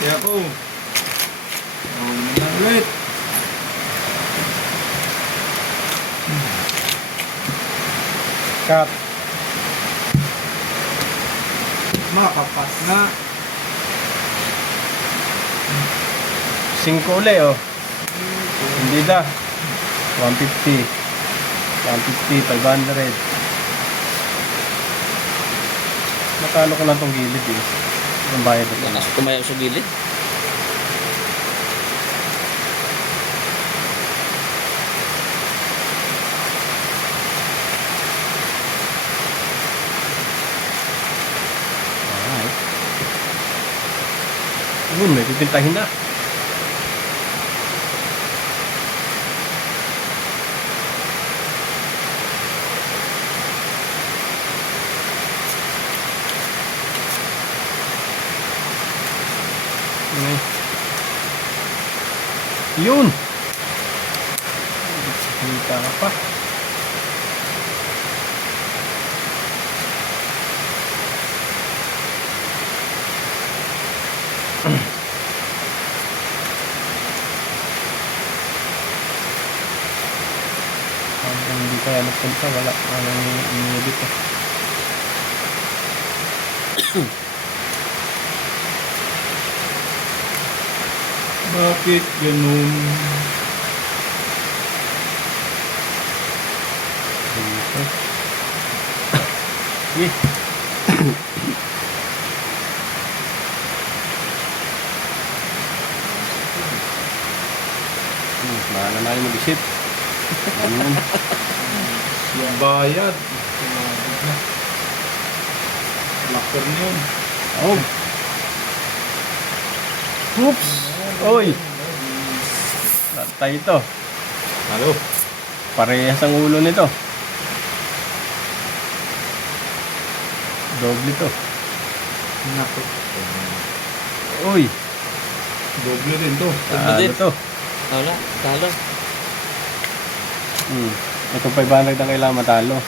Kaya ako. Na ulit. Cut. Makapas na. 5 uli oh. Hindi na. 150. 150, 500. Natalo ko lang tong gilid eh. Ang bayad ito. Lakas kumayaw sa gilid. Alright. May pipintahin na. Okay. Yun. Kita ka pa. Hanggang hindi kaya nagpunta, wala. Anong inibit ko. Bakit ganun? Eh. Bahala na kayo mag-isip. Ano yan? Yung bayad. Locker na yun. Oh. Oops. Oy. Tatay ito. Halo. Parehas ang ulo nito. Doble to. Naku. Uy. Doble din to. Talo din. to. Wala, talo. Itong 500 ang kailangan matalo.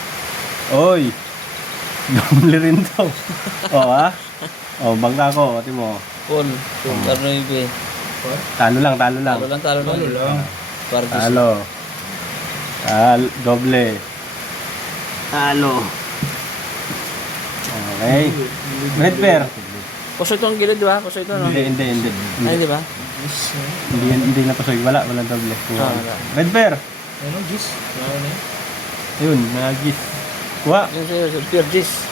Oy. Doble rin to. O ha? O, bangka ko. Pati mo. Full. Full. Talo yung ibi. Talo lang, talo lang. Talo lang, talo lang. Halo lang. Pargus. Talo. Doble. Talo. Okay. Red pair. Puso ito ang gilid, di ba? Puso ito, no? Hindi. Ay, di ba? Hindi na pasoy. Walang doble. Wala. Red pair. Ano, Gis? Ano na yun? Yun, nagis. Kuha. Yung sa'yo, Pure Gis.